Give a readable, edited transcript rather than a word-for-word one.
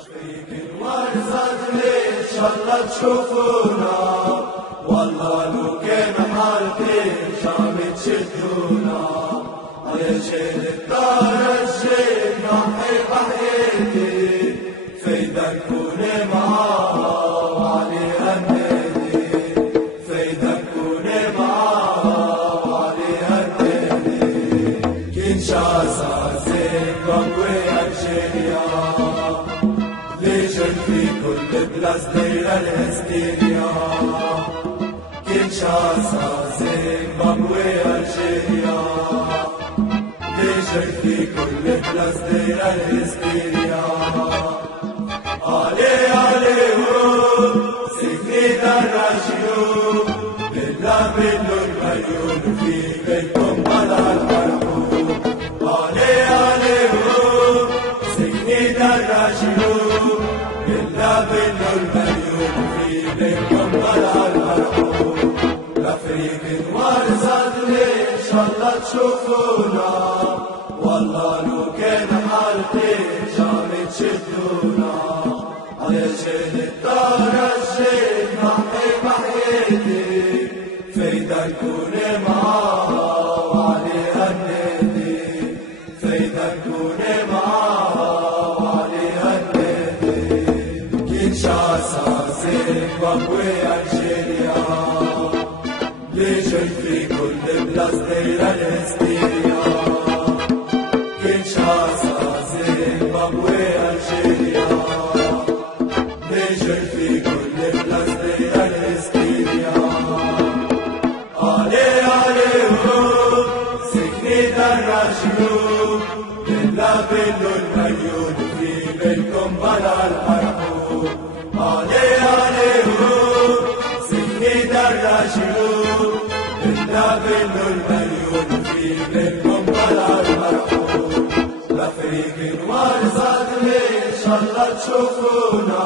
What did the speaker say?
إن شاء الله تشوفونا، والله لو كان حالتي شام تشدونا، على شيل الدار الشيل نحي بحياتي، فايدة نكون معاها وعليها النادي، فايدة نكون معاها وعليها النادي، كينشاسا زيمبابوي ألجيريا، ليجن في كل بلاص دايرة الهستيريا، كينشاسا زيمبابوي ألجيريا، ليجن في كل بلاص دايرة الهستيريا، علي علي هو سيفني دراجيو، لله منه المليون في بيتكم على الحرب، علي علي هو سيفني دراجيو، لله منه المليون في بيتكم على الحرب، الأفريق انوارزات إن شاء الله تشوفونا، والله لو كان حالتي شام تشدونا، على شيل الدار الشيل نحي بحياتي، فايدة نكون معاها وعليها النادي، فايدة نكون معاها وعليها النادي، كينشاسا زيمبابوي ألجيريا، ليجن في كل بلاص دايرة الهستيريا، كينشاسا زيمبابوي ألجيريا، ليجن في كل بلاص دايرة الهستيريا، علي علي هو سكني دراجيو، لله بنو المليون في بيتكم بلا الحرب، علي علي هو سكني دراجيو، لله بنو المليون في بيتكم بلا الحرب، الأفريق انوارزات إن شاء الله تشوفونا.